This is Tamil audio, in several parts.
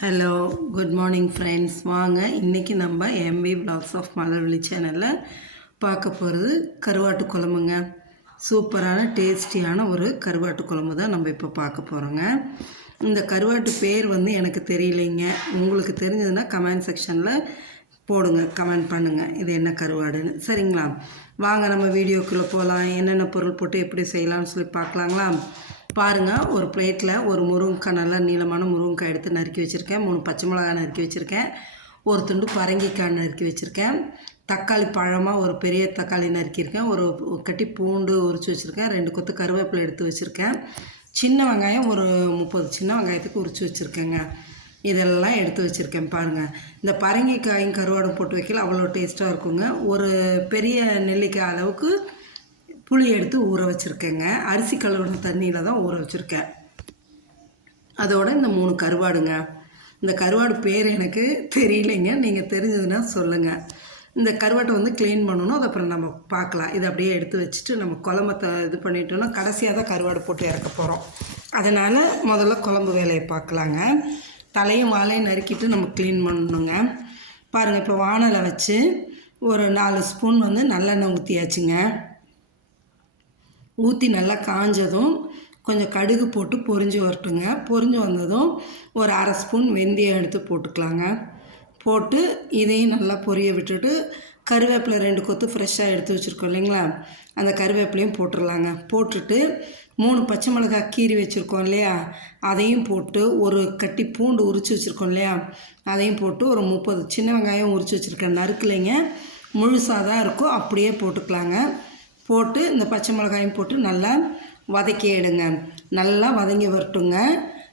ஹலோ குட் மார்னிங் ஃப்ரெண்ட்ஸ் வாங்க இன்றைக்கி நம்ம எம்பி பிளாக்ஸ் ஆஃப் மலர்வழி சேனலில் பார்க்க போகிறது கருவாட்டு குழம்புங்க. சூப்பரான டேஸ்டியான ஒரு கருவாட்டு குழம்பு தான் நம்ம இப்போ பார்க்க போகிறோங்க இந்த கருவாட்டு பேர் வந்து எனக்கு தெரியலைங்க. உங்களுக்கு தெரிஞ்சதுன்னா கமெண்ட் செக்ஷனில் போடுங்க கமெண்ட் பண்ணுங்கள் இது என்ன கருவாடுன்னு. சரிங்களா? வாங்க நம்ம வீடியோக்குள்ளே போகலாம் என்னென்ன பொருள் போட்டு எப்படி செய்யலாம்னு சொல்லி பார்க்கலாங்களா? பாருங்கள் ஒரு பிளேட்டில் ஒரு முருங்கைக்காய் நல்லா நீளமான முருங்கைக்காய் எடுத்து நறுக்கி வச்சுருக்கேன். மூணு பச்சை மிளகாய் நறுக்கி வச்சுருக்கேன். ஒரு துண்டு பரங்கிக்காய் நறுக்கி வச்சுருக்கேன். தக்காளி பழமாக ஒரு பெரிய தக்காளி நறுக்கியிருக்கேன் ஒரு கட்டி பூண்டு உரித்து வச்சுருக்கேன். ரெண்டு கொத்து கருவேப்பிலை எடுத்து வச்சுருக்கேன். சின்ன வெங்காயம் ஒரு முப்பது சின்ன வெங்காயத்துக்கு உரித்து வச்சுருக்கேங்க. இதெல்லாம் எடுத்து வச்சுருக்கேன் பாருங்கள் இந்த பரங்கிக்காயும் கருவாடும் போட்டு வைக்கல அவ்வளோ டேஸ்ட்டாக இருக்குங்க. ஒரு பெரிய நெல்லிக்காய் அளவுக்கு புளி எடுத்து ஊற வச்சுருக்கேங்க. அரிசி கழுவுன தண்ணியில் தான் ஊற வச்சுருக்கேன். அதோட இந்த மூணு கருவாடுங்க. இந்த கருவாடு பேர் எனக்கு தெரியலைங்க. நீங்கள் தெரிஞ்சதுன்னா சொல்லுங்கள் இந்த கருவாட்டை வந்து க்ளீன் பண்ணணும். அது அப்புறம் நம்ம பார்க்கலாம். இதை அப்படியே எடுத்து வச்சுட்டு நம்ம குழம்பத்தை இது பண்ணிட்டோம்னா கடைசியாக தான் கருவாடு போட்டு இறக்க போகிறோம் அதனால் முதல்ல குழம்பு வேலையை பார்க்கலாங்க. தலையும் வாழையும் நறுக்கிட்டு நம்ம க்ளீன் பண்ணணுங்க. பாருங்கள் இப்போ வானலை வச்சு ஒரு நாலு ஸ்பூன் வந்து நல்லெண்ணெய் ஊற்றியாச்சுங்க ஊற்றி நல்லா காஞ்சதும் கொஞ்சம் கடுகு போட்டு பொரிஞ்சு வரட்டுங்க. பொரிஞ்சு வந்ததும் ஒரு அரை ஸ்பூன் வெந்தயம் எடுத்து போட்டுக்கலாங்க. போட்டு இதையும் நல்லா பொரிய விட்டுட்டு கருவேப்பிலை ரெண்டு கொத்து ஃப்ரெஷ்ஷாக எடுத்து வச்சுருக்கோம் இல்லைங்களா? அந்த கருவேப்பிலையும் போட்டுடலாங்க போட்டுட்டு மூணு பச்சை மிளகாய் கீறி வச்சுருக்கோம் இல்லையா? அதையும் போட்டு ஒரு கட்டி பூண்டு உரித்து வச்சுருக்கோம் இல்லையா? அதையும் போட்டு ஒரு முப்பது சின்ன வெங்காயம் உரித்து வச்சுருக்கேன். நறுக்கலைங்க. முழுசாக தான் இருக்கும். அப்படியே போட்டுக்கலாங்க. போட்டு இந்த பச்சை மிளகாயும் போட்டு நல்லா வதக்கிடுங்க நல்லா வதங்கி வரட்டுங்க.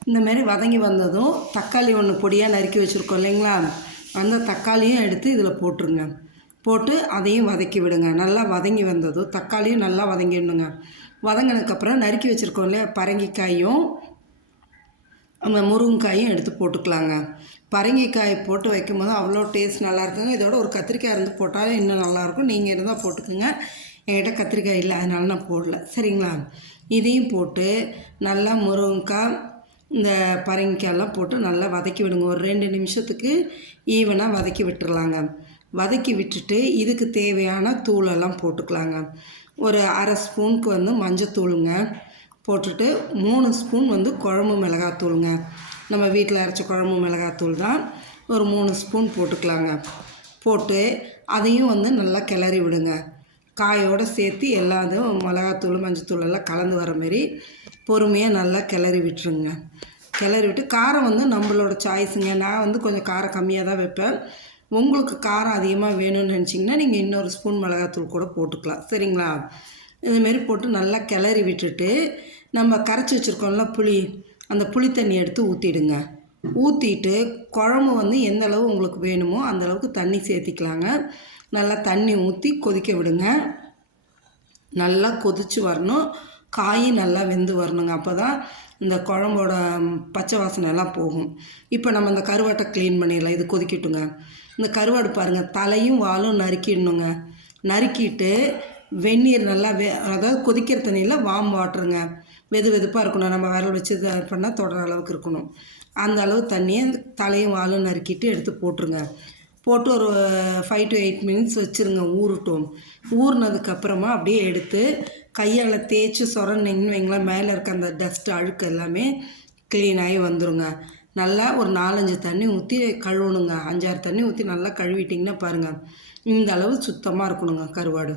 இந்தமாரி வதங்கி வந்ததும் தக்காளி ஒன்று பொடியாக நறுக்கி வச்சுருக்கோம் இல்லைங்களா? அந்த தக்காளியும் எடுத்து இதில் போட்டுருங்க. போட்டு அதையும் வதக்கி விடுங்க. நல்லா வதங்கி வந்ததும் தக்காளியும் நல்லா வதங்கிடணுங்க வதங்கினதுக்கப்புறம் நறுக்கி வச்சுருக்கோம் இல்லையா? பரங்கிக்காயும் அந்த முருங்கைக்காயும் எடுத்து போட்டுக்கலாங்க. பரங்கிக்காய் போட்டு வைக்கும்போது அவ்வளோ டேஸ்ட் நல்லா இருக்குங்க. இதோட ஒரு கத்திரிக்காய் இருந்து போட்டாலே இன்னும் நல்லாயிருக்கும் நீங்கள் இருந்தால் போட்டுக்கோங்க. என்கிட்ட கத்திரிக்காய் இல்லை அதனால நான் போடல. சரிங்களா? இதையும் போட்டு நல்லா முருங்கைக்காய் இந்த பரங்கிக்காயெல்லாம் போட்டு நல்லா வதக்கி விடுங்க. ஒரு ரெண்டு நிமிஷத்துக்கு ஈவனாக வதக்கி விட்டுறலாங்க. வதக்கி விட்டுட்டு இதுக்கு தேவையான தூளெல்லாம் போட்டுக்கலாங்க. ஒரு அரை ஸ்பூனுக்கு வந்து மஞ்சத்தூளுங்க போட்டுட்டு மூணு ஸ்பூன் வந்து குழம்பு மிளகாத்தூளுங்க நம்ம வீட்டில் அரைச்ச குழம்பு மிளகாத்தூள் தான் ஒரு மூணு ஸ்பூன் போட்டுக்கலாங்க. போட்டு அதையும் வந்து நல்லா கிளறி விடுங்க. காயோடு சேர்த்து எல்லாத்தையும் மிளகாத்தூள் மஞ்சத்தூள் எல்லாம் கலந்து வர மாரி பொறுமையாக நல்லா கிளறி விட்டுருங்க. கிளறி விட்டு காரம் வந்து நம்மளோட சாய்ஸுங்க. நான் வந்து கொஞ்சம் காரம் கம்மியாக தான் வைப்பேன். உங்களுக்கு காரம் அதிகமாக வேணும்னு நினச்சிங்கன்னா நீங்கள் இன்னொரு ஸ்பூன் மிளகாத்தூள் கூட போட்டுக்கலாம். சரிங்களா? இதுமாரி போட்டு நல்லா கிளறி விட்டுட்டு நம்ம கரைச்சி வச்சுருக்கோம்ல புளி அந்த புளி தண்ணி எடுத்து ஊற்றிடுங்க ஊற்றிட்டு குழம்பு வந்து எந்த அளவு உங்களுக்கு வேணுமோ அந்த அளவுக்கு தண்ணி சேர்த்திக்கலாங்க. நல்லா தண்ணி ஊற்றி கொதிக்க விடுங்க. நல்லா கொதித்து வரணும். காய் நல்லா வெந்து வரணுங்க. அப்போ தான் இந்த குழம்போட பச்சை வாசனை எல்லாம் போகும். இப்போ நம்ம இந்த கருவாட்டை க்ளீன் பண்ணிடலாம். இது கொதிக்கட்டுங்க. இந்த கருவாடு பாருங்கள் தலையும் வாலும் நறுக்கிடணுங்க. நறுக்கிட்டு வெந்நீர் நல்லா வெ அதாவது கொதிக்கிற தண்ணியில் வாம் வாட்டருங்க வெது வெதுப்பாக இருக்கணும். நம்ம விரல் வச்சு இது பண்ணால் தொடர அளவுக்கு இருக்கணும். அந்த அளவு தண்ணியை தலையும் வாலும் நறுக்கிட்டு எடுத்து போட்டுருங்க. போட்டு ஒரு ஃபைவ் டு எயிட் மினிட்ஸ் வச்சுருங்க ஊறட்டும். ஊறினதுக்கப்புறமா அப்படியே எடுத்து கையால் தேய்ச்சி சொரண்டிங்கன்னு வைங்களேன் மேலே இருக்க அந்த டஸ்ட் அழுக்கு எல்லாமே க்ளீனாகி வந்துடுங்க வந்துருங்க. நல்லா ஒரு நாலஞ்சு தண்ணி ஊற்றி கழுவணுங்க. அஞ்சாறு தண்ணி ஊற்றி நல்லா கழுவிட்டிங்கன்னா பாருங்கள் இந்த அளவு சுத்தமாக இருக்கணுங்க கருவாடு.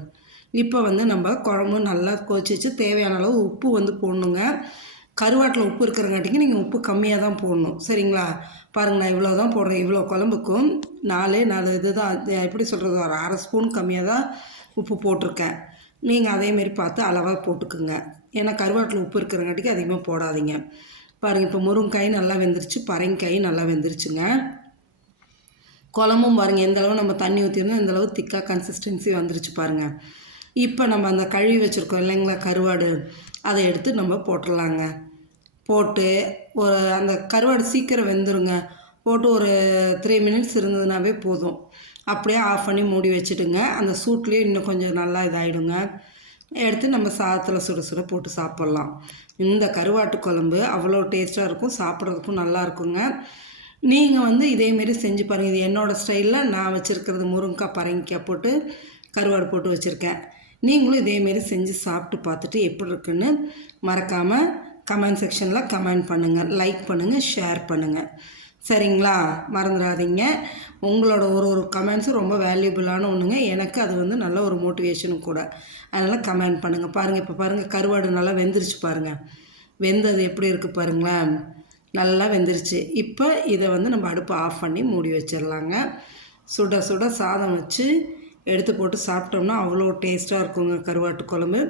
இப்போ வந்து நம்ம குழம்பு நல்லா கொச்சிச்சு தேவையான அளவு உப்பு வந்து போடணுங்க. கருவாட்டில் உப்பு இருக்கிறங்காட்டிக்கு நீங்கள் உப்பு கம்மியாக தான் போடணும். சரிங்களா? பாருங்கள் நான் இவ்வளோ தான் போடுறேன். இவ்வளோ குழம்புக்கும் நாலே நாலு இது தான் எப்படி சொல்கிறது ஒரு அரை ஸ்பூன் கம்மியாக தான் உப்பு போட்டிருக்கேன். நீங்கள் அதேமாரி பார்த்து அளவாக போட்டுக்குங்க. ஏன்னா கருவாட்டில் உப்பு இருக்கிறங்காட்டிக்கு அதிகமாக போடாதீங்க. பாருங்கள் இப்போ முருங்காய் நல்லா வெந்துருச்சு. பரங்கிக்காய் நல்லா வெந்துருச்சுங்க. குழம்பும் பாருங்கள் எந்த அளவு நம்ம தண்ணி ஊற்றிருந்தோம் இந்த அளவு திக்காக கன்சிஸ்டன்சி வந்துருச்சு பாருங்கள் இப்போ நம்ம அந்த கழுவி வச்சுருக்கோம் இல்லைங்களா கருவாடு அதை எடுத்து நம்ம போட்டுடலாங்க. போட்டு ஒரு அந்த கருவாடு சீக்கிரம் வெந்துருங்க. போட்டு ஒரு த்ரீ மினிட்ஸ் இருந்ததுனாவே போதும். அப்படியே ஆஃப் பண்ணி மூடி வச்சுட்டுங்க. அந்த சூட்லேயே இன்னும் கொஞ்சம் நல்லா இதாகிடுங்க எடுத்து நம்ம சாதத்தில் சுட சுட போட்டு சாப்பிட்லாம். இந்த கருவாட்டு குழம்பு அவ்வளோ டேஸ்ட்டாக இருக்கும் சாப்பிட்றதுக்கும் நல்லா இருக்குங்க. நீங்கள் வந்து இதேமாரி செஞ்சு பாருங்கள் இது என்னோடய ஸ்டைலில் நான் வச்சுருக்கிறது முருங்கைக்காய் பரங்கிக்காய் போட்டு கருவாடு போட்டு வச்சுருக்கேன். நீங்களும் இதேமாரி செஞ்சு சாப்பிட்டு பார்த்துட்டு எப்படி இருக்குன்னு மறக்காமல் கமெண்ட் செக்ஷனில் கமெண்ட் பண்ணுங்கள் லைக் பண்ணுங்கள் ஷேர் பண்ணுங்கள் சரிங்களா? மறந்துடாதீங்க. உங்களோட ஒரு ஒரு கமெண்ட்ஸும் ரொம்ப வேல்யூபிளான ஒன்றுங்க எனக்கு அது வந்து நல்ல ஒரு மோட்டிவேஷனும் கூட. அதனால் கமெண்ட் பண்ணுங்கள் பாருங்கள் இப்போ பாருங்கள் கருவாடு நல்லா வெந்துருச்சு பாருங்கள் வெந்தது எப்படி இருக்குது பாருங்களேன்? நல்லா வெந்துருச்சு. இப்போ இதை வந்து நம்ம அடுப்பை ஆஃப் பண்ணி மூடி வச்சிடலாங்க. சுட சுட சாதம் வச்சு எடுத்து போட்டு சாப்பிட்டோம்னா அவ்வளோ டேஸ்ட்டாக இருக்குங்க கருவாட்டு குழம்பு.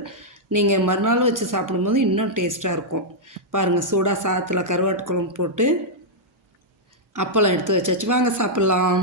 நீங்கள் மறுநாள் வச்சு சாப்பிடும்போது இன்னும் டேஸ்ட்டாக இருக்கும். பாருங்கள் சூடாக சாதத்தில் கருவாட்டு குழம்பு போட்டு அப்பளம் எடுத்து வச்சாச்சு. வாங்க சாப்பிட்லாம்.